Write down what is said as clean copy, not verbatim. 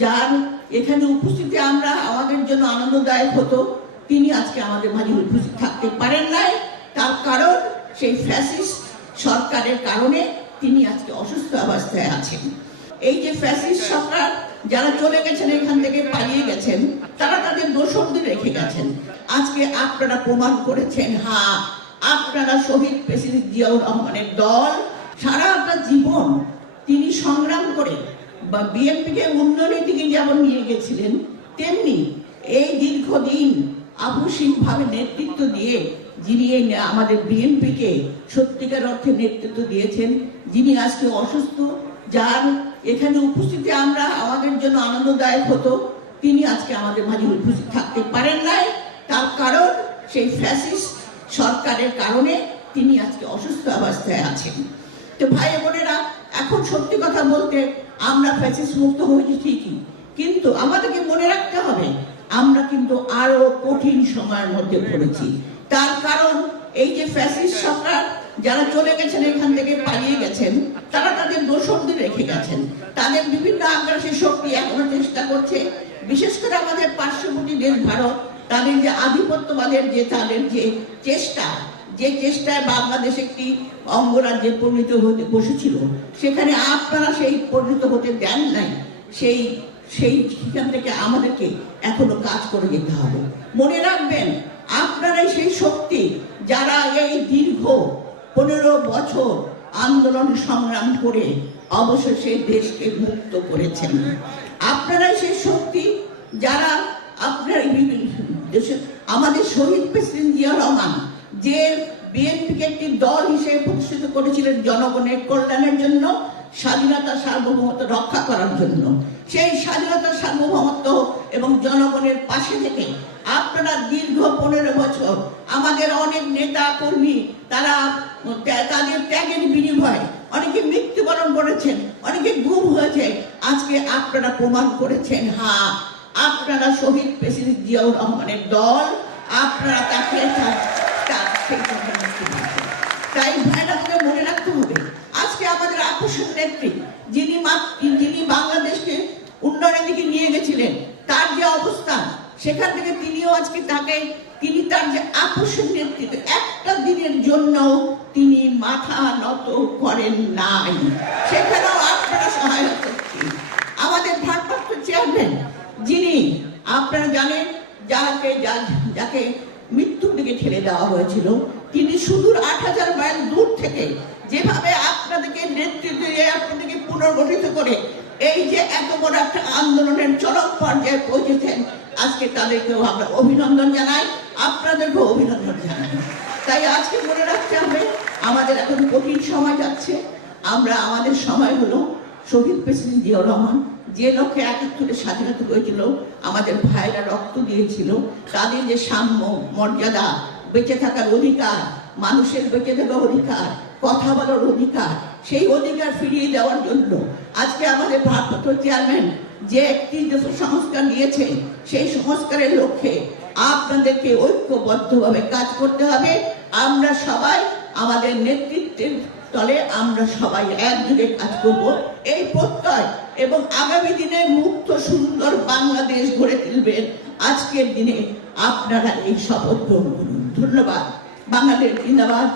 যার এখানে উপস্থিতি আমরা আমাদের জন্য আনন্দদায়ক হতো, তিনি আজকে আমাদের মাঝে উপস্থিত থাকতে পারেন নাই। তার কারণ সেই ফ্যাসিস্ট সরকারের কারণে তিনি আজকে অসুস্থ অবস্থায় আছেন। এই যে ফ্যাসিস্ট সরকার যারা চলে গেছেন, এখান থেকে পালিয়ে গেছেন, তারা তাদের দোষরদের রেখে গেছেন। আজকে আপনারা প্রমাণ করেছেন, হ্যাঁ আপনারা শহীদ প্রেসিডেন্ট জিয়াউর রহমানের দল সারাটা জীবন তিনি সংগ্রাম করে বা বিএনপিকে উন্নয়নের দিকে যেমন নিয়ে গেছিলেন, তেমনি এই দীর্ঘদিন আবশ্যিকভাবে নেতৃত্ব দিয়ে যিনি আমাদের বিএনপিকে সত্যিকার অর্থে নেতৃত্ব দিয়েছেন, যিনি আজকে অসুস্থ, যার এখানে উপস্থিতি আমরা আমাদের জন্য আনন্দদায়ক হতো, তিনি আজকে আমাদের মাঝে উপস্থিত থাকতে পারেন নাই। তার কারণ সেই ফ্যাসিস্ট সরকারের কারণে তিনি আজকে অসুস্থ অবস্থায় আছেন। তো ভাই বোনেরা, এখন সত্যি কথা বলতে আমরা ফ্যাসিস্ট মুক্ত হয়েছি ঠিকই, কিন্তু আমাদেরকে মনে রাখতে হবে আমরা কিন্তু আরো কঠিন সময়ের মধ্যে পড়েছি। তার কারণ এই যে ফ্যাসিস্ট সরকার যারা চলে গেছেন, এখান থেকে পালিয়ে গেছেন, তারা তাদের দোষরদের রেখে গেছেন। তাদের বিভিন্ন আগ্রাসী শক্তি এখনো চেষ্টা করছে, বিশেষ করে আমাদের পার্শ্ববর্তী দেশ ভারত, তাদের যে আধিপত্যবাদের যে তাদের যে চেষ্টায় বাংলাদেশ একটি অঙ্গরাজ্যে পরিণত হতে বসেছিল, সেখানে আপনারা সেই পরিণত হতে দেন নাই। সেখান থেকে আমাদেরকে এখনো কাজ করে যেতে হবে। মনে রাখবেন, আপনারাই সেই শক্তি যারা এই দীর্ঘ 15 বছর আন্দোলন সংগ্রাম করে অবশেষে দেশকে মুক্ত করেছেন। আপনারাই সেই শক্তি যারা আপনার আমাদের শহীদ প্রেসিডেন্ট জিয়াউর রহমান যে বিএনপিকে একটি দল হিসেবে প্রতিষ্ঠিত করেছিলেন জনগণের কল্যাণের জন্য, স্বাধীনতা সার্বভৌমত্ব রক্ষা করার জন্য, সেই স্বাধীনতা সার্বভৌমত্ব এবং জনগণের পাশে থেকে আপনারা দীর্ঘ 15 বছর আমাদের অনেক নেতা কর্মী তারা তাদের ত্যাগের বিনিময়ে অনেকে মৃত্যুবরণ করেছেন, অনেকে গুম হয়েছে। আজকে আপনারা প্রমাণ করেছেন, হ্যাঁ আপনারা শহীদ প্রেসিডেন্ট জিয়াউর রহমানের দল, আপনারা তাকে তাই ভাইরাকে মনে রাখতে হবে। আজকে আমাদের আকর্ষণ নেত্রী যিনি বাংলাদেশকে উন্নয়নের দিকে নিয়ে গেছিলেন, তার যে অবস্থান, সেখান থেকে তিনিও আজকে তিনি তার যে আকর্ষণ নেতৃত্ব, একটা দিনের জন্য তিনি মাথা নত করেন নাই, সেখানেও আপনারা সহায়তা করছেন। আমাদের ভারপ্রাপ্ত চেয়ারম্যান যিনি আপনারা জানেন যাকে মৃত্যুর দিকে ঠেলে দেওয়া হয়েছিল, তিনি সুদূর 8000 মাইল দূর থেকে যেভাবে আপনাদেরকে নেতৃত্ব দিয়ে আপনাদেরকে পুনর্গঠিত করে এই যে এত বড় একটা আন্দোলনের চরম পর্যায়ে পৌঁছেছেন, আজকে তাদেরকেও আমরা অভিনন্দন জানাই, আপনাদেরকেও অভিনন্দন জানাই। তাই আজকে মনে রাখতে হবে আমাদের এখন কঠিন সময় যাচ্ছে। আমাদের সময় হলো শহীদ প্রেসিডেন্ট জিয়াউর রহমান যে লক্ষ্যে 71-এ স্বাধীনতা হয়েছিল, আমাদের ভাইরা রক্ত দিয়েছিল, তাদের যে সাম্য মর্যাদা, বেঁচে থাকার অধিকার, মানুষের বেঁচে থাকার অধিকার, কথা বলার অধিকার, সেই অধিকার ফিরিয়ে দেওয়ার জন্য আজকে আমাদের ভারপ্রাপ্ত চেয়ারম্যান যে একটি সংস্কার নিয়েছে, সেই সংস্কারের লক্ষ্যে আপনাদেরকে ঐক্যবদ্ধভাবে কাজ করতে হবে। আমরা সবাই আমাদের নেতৃত্বের তলে আমরা সবাই একযোগে কাজ করব, এই প্রত্যয় এবং আগামী দিনে মুক্ত সুন্দর বাংলাদেশ গড়ে তুলবেন। আজকের দিনে আপনারা এই শপথ গ্রহণ করুন। ধন্যবাদ। বাংলাদেশ জিন্দাবাদ।